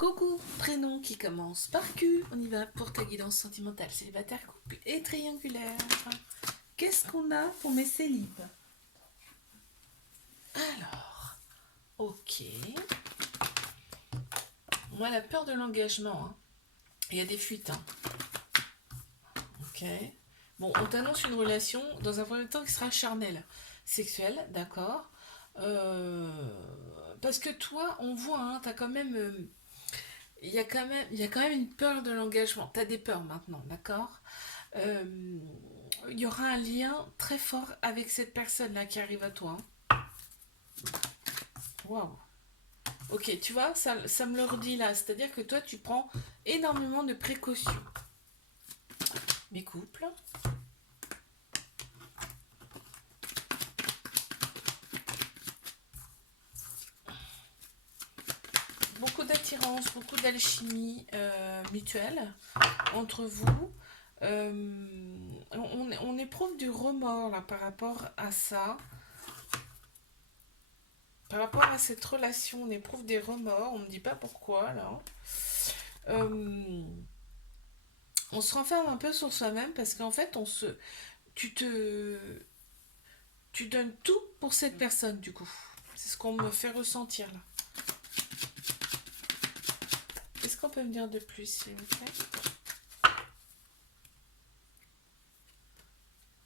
Coucou, prénom qui commence par Q. On y va pour ta guidance sentimentale, célibataire, couple et triangulaire. Qu'est-ce qu'on a pour mes célibes? Alors, ok. Moi, la peur de l'engagement. Hein. Il y a des fuites. Hein. Ok. Bon, on t'annonce une relation dans un premier temps qui sera charnelle, sexuelle, d'accord. Euh, Parce que toi, on voit, hein, t'as quand même il y a quand même une peur de l'engagement. Tu as des peurs maintenant, d'accord. Euh, il y aura un lien très fort avec cette personne-là qui arrive à toi. Waouh. Ok, tu vois, ça me le redit là. C'est-à-dire que toi, tu prends énormément de précautions. Mes couples. Beaucoup d'attirance, beaucoup d'alchimie mutuelle entre vous. On éprouve du remords là par rapport à ça. Par rapport à cette relation, on éprouve des remords, on ne dit pas pourquoi là. Euh, on se renferme un peu sur soi-même parce qu'en fait, tu te, tu donnes tout pour cette personne du coup. C'est ce qu'on me fait ressentir là. Qu'est-ce qu'on peut me dire de plus, s'il vous plaît?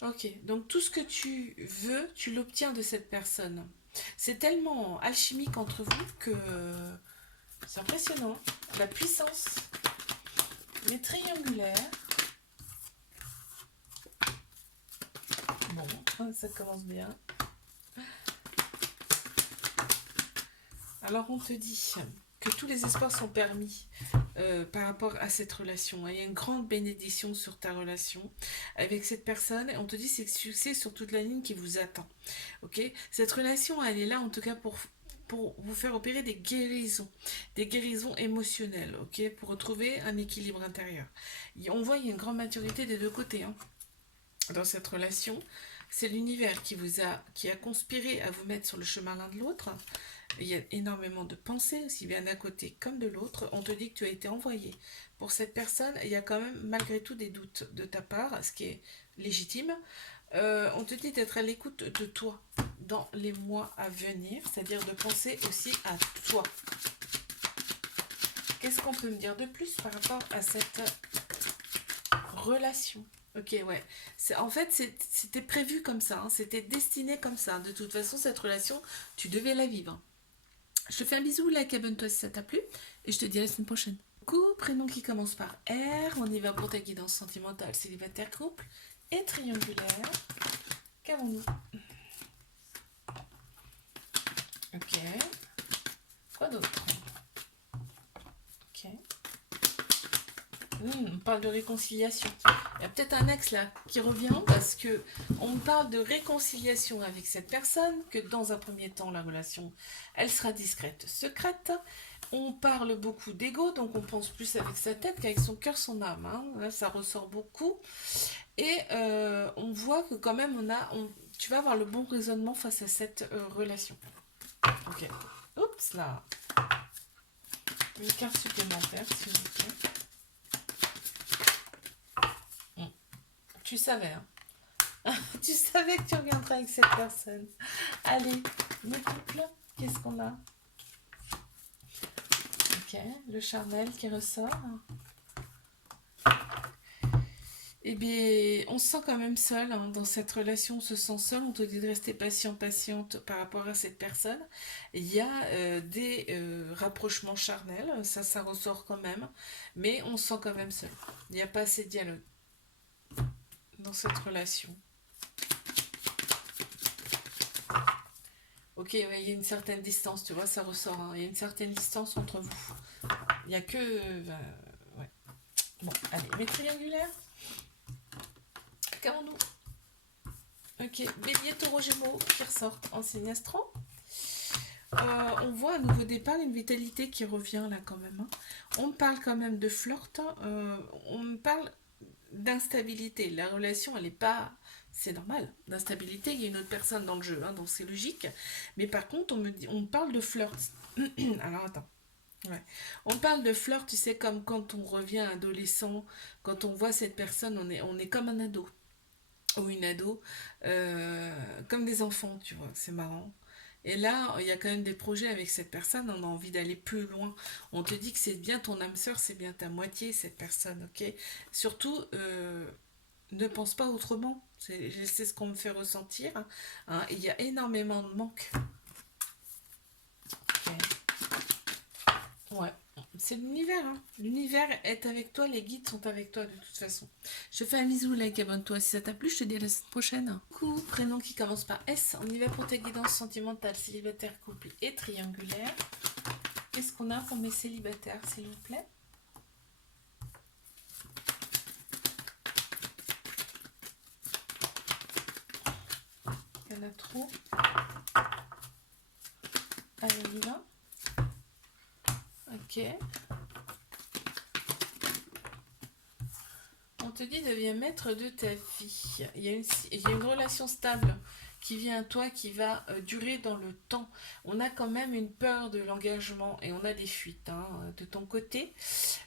Ok, donc tout ce que tu veux, tu l'obtiens de cette personne. C'est tellement alchimique entre vous que c'est impressionnant. La puissance, les triangulaires. Bon, ça commence bien. Alors on te dit que tous les espoirs sont permis par rapport à cette relation. Il y a une grande bénédiction sur ta relation avec cette personne. Et on te dit c'est le succès sur toute la ligne qui vous attend. Ok. Cette relation, elle est là en tout cas pour vous faire opérer des guérisons émotionnelles, ok, pour retrouver un équilibre intérieur. On voit qu'il y a une grande maturité des deux côtés hein, dans cette relation. C'est l'univers qui a conspiré à vous mettre sur le chemin l'un de l'autre. Il y a énormément de pensées, aussi bien d'un côté comme de l'autre. On te dit que tu as été envoyé pour cette personne. Il y a quand même malgré tout des doutes de ta part, ce qui est légitime. On te dit d'être à l'écoute de toi dans les mois à venir, c'est-à-dire de penser aussi à toi. Qu'est-ce qu'on peut me dire de plus par rapport à cette relation? Ok, ouais. En fait, c'était prévu comme ça, hein. C'était destiné comme ça. De toute façon, cette relation, tu devais la vivre. Je te fais un bisou, like, abonne-toi si ça t'a plu, et je te dis à la semaine prochaine. Coucou, prénom qui commence par R, on y va pour ta guidance sentimentale, célibataire, couple et triangulaire. Qu'avons-nous? Ok. Quoi d'autre? Ok. On parle de réconciliation. Il y a peut-être un ex là qui revient parce que on parle de réconciliation avec cette personne, que dans un premier temps la relation elle sera discrète, secrète. On parle beaucoup d'ego, donc on pense plus avec sa tête qu'avec son cœur, son âme. Hein. Là, ça ressort beaucoup. Et on voit que quand même tu vas avoir le bon raisonnement face à cette relation. Ok. Oups là. Une carte supplémentaire, s'il vous plaît. Tu savais, hein. Tu savais que tu reviendrais avec cette personne. Allez, mes couples, qu'est-ce qu'on a? Ok, le charnel qui ressort. Eh bien, on se sent quand même seul hein, dans cette relation, on se sent seul, on te dit de rester patient, patiente par rapport à cette personne. Il y a des rapprochements charnels, ça ressort quand même, mais on se sent quand même seul. Il n'y a pas assez de dialogue dans cette relation. Ok, ouais, il y a une certaine distance, tu vois, ça ressort. Hein. Il y a une certaine distance entre vous. Il n'y a que... ouais. Bon, allez, mes triangulaires. Qu'avons-nous? Ok, bélier, taureau, gémeaux qui ressortent en signe astro. On voit un nouveau départ, une vitalité qui revient là quand même. Hein. On parle quand même de flirt, on parle d'instabilité. La relation, elle n'est pas... C'est normal, d'instabilité, il y a une autre personne dans le jeu, hein, donc c'est logique. Mais par contre, on me parle de flirt. Alors attends. Ouais. On parle de fleur, tu sais, comme quand on revient adolescent, quand on voit cette personne, on est comme un ado ou une ado, comme des enfants, tu vois, c'est marrant. Et là, il y a quand même des projets avec cette personne, on a envie d'aller plus loin. On te dit que c'est bien ton âme sœur, c'est bien ta moitié, cette personne, ok? Surtout, ne pense pas autrement. C'est ce qu'on me fait ressentir, hein. Hein, il y a énormément de manque. Ok. Ouais, c'est l'univers, hein. L'univers est avec toi, les guides sont avec toi de toute façon. Je te fais un bisou, like, abonne-toi si ça t'a plu, je te dis à la semaine prochaine. Coucou, prénom qui commence par S, on y va pour tes guidances sentimentales, célibataire, couple et triangulaire. Qu'est-ce qu'on a pour mes célibataires, s'il vous plaît? Il y en a trop. Allez, on y va. Ok. On te dit deviens maître de ta vie. Il y a une relation stable qui vient à toi, qui va durer dans le temps. On a quand même une peur de l'engagement et on a des fuites, hein, de ton côté.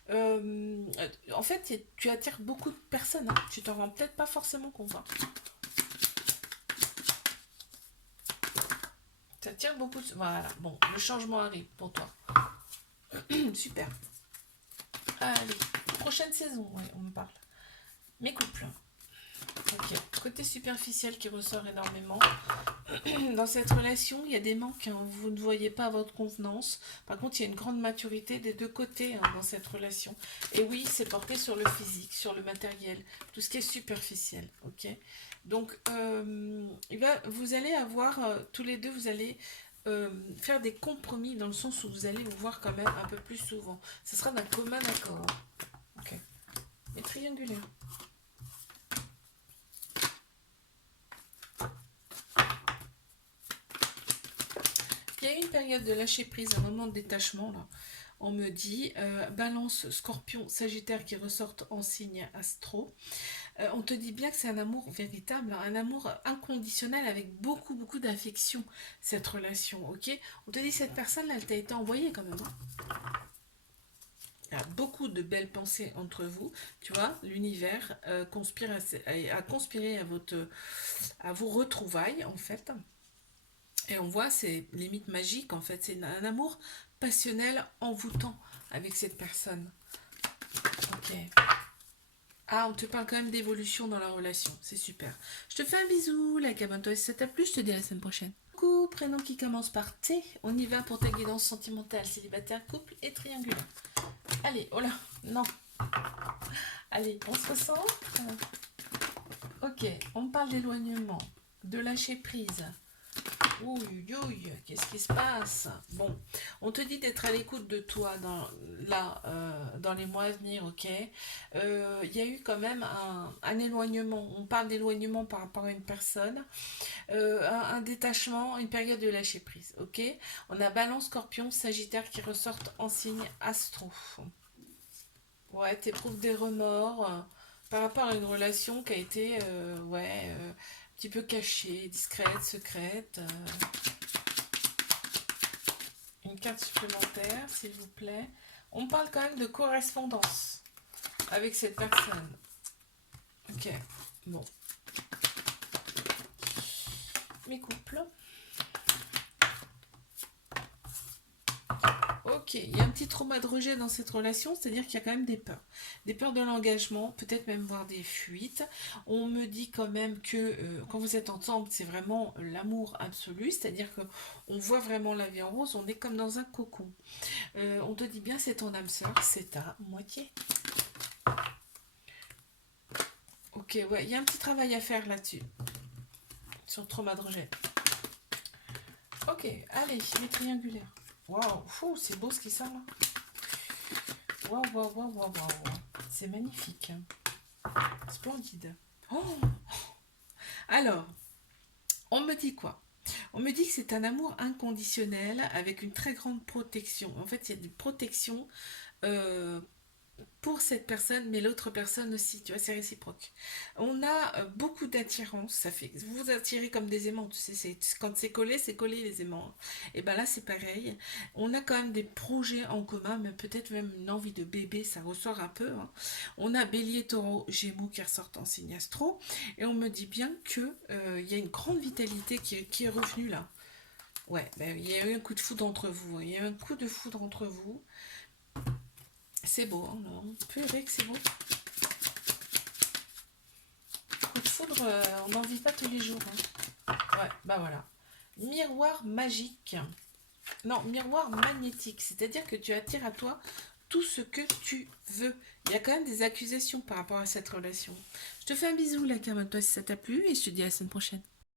En fait, tu attires beaucoup de personnes, hein. Tu t'en rends peut-être pas forcément compte, hein. Tu attires beaucoup de... Voilà, bon, le changement arrive pour toi. Super. Allez, prochaine saison, ouais, on me parle. Mes couples. Ok, côté superficiel qui ressort énormément. Dans cette relation, il y a des manques, hein. Vous ne voyez pas à votre convenance. Par contre, il y a une grande maturité des deux côtés, hein, dans cette relation. Et oui, c'est porté sur le physique, sur le matériel, tout ce qui est superficiel. Ok. Donc, vous allez avoir, tous les deux, vous allez faire des compromis dans le sens où vous allez vous voir quand même un peu plus souvent. Ce sera d'un commun accord. Ok. Mais triangulaire. Il y a eu une période de lâcher prise, un moment de détachement là. On me dit Balance, Scorpion, Sagittaire qui ressortent en signe astro. On te dit bien que c'est un amour véritable, hein, un amour inconditionnel avec beaucoup beaucoup d'affection, cette relation, ok? On te dit cette personne là, elle t'a été envoyée quand même, hein. Il y a beaucoup de belles pensées entre vous, tu vois, l'univers conspire a conspiré à vos retrouvailles en fait. Et on voit, c'est limite magique en fait. C'est un amour passionnel, envoûtant avec cette personne. Ok. Ah, on te parle quand même d'évolution dans la relation. C'est super. Je te fais un bisou, like, abonne-toi si ça t'a plu. Je te dis à la semaine prochaine. Coucou, prénom qui commence par T. On y va pour ta guidance sentimentale, célibataire, couple et triangulaire. Allez, oh là, non. Allez, on se recentre. Ok, on parle d'éloignement, de lâcher prise. Ouh, qu'est-ce qui se passe? Bon, on te dit d'être à l'écoute de toi dans les mois à venir, ok? Il y a eu quand même un éloignement. On parle d'éloignement par rapport à une personne, un détachement, une période de lâcher prise, ok? On a Balance, Scorpion, Sagittaire qui ressortent en signe astro. Ouais, t'éprouves des remords par rapport à une relation qui a été, un petit peu cachée, discrète, secrète. Une carte supplémentaire, s'il vous plaît. On parle quand même de correspondance avec cette personne. Ok, bon. Mes couples. Ok, il y a un petit trauma de rejet dans cette relation, c'est-à-dire qu'il y a quand même des peurs. Des peurs de l'engagement, peut-être même voir des fuites. On me dit quand même que quand vous êtes ensemble, c'est vraiment l'amour absolu, c'est-à-dire que on voit vraiment la vie en rose, on est comme dans un cocon. On te dit bien c'est ton âme sœur, c'est ta moitié. Ok, ouais, il y a un petit travail à faire là-dessus, sur le trauma de rejet. Ok, allez, les triangulaires. Waouh, c'est beau ce qui sort là. Waouh. C'est magnifique. Splendide. Oh. Alors, on me dit quoi? On me dit que c'est un amour inconditionnel avec une très grande protection. En fait, il y a des protections euh, pour cette personne, mais l'autre personne aussi, tu vois, c'est réciproque. On a beaucoup d'attirance, ça fait, vous vous attirez comme des aimants, tu sais, quand c'est collé les aimants. Et ben là, c'est pareil. On a quand même des projets en commun, mais peut-être même une envie de bébé, ça ressort un peu, hein. On a Bélier, Taureau, Gémeaux qui ressortent en signe astro, et on me dit bien que il y a une grande vitalité qui est revenue là. Ouais, ben, il y a eu un coup de foudre entre vous, hein. Il y a eu un coup de foudre entre vous. C'est beau, hein, non? Purée que c'est beau. Coup de foudre, on n'en vit pas tous les jours, hein. Ouais, bah voilà. Miroir magique. Non, miroir magnétique. C'est-à-dire que tu attires à toi tout ce que tu veux. Il y a quand même des accusations par rapport à cette relation. Je te fais un bisou, la Cam, toi si ça t'a plu, et je te dis à la semaine prochaine.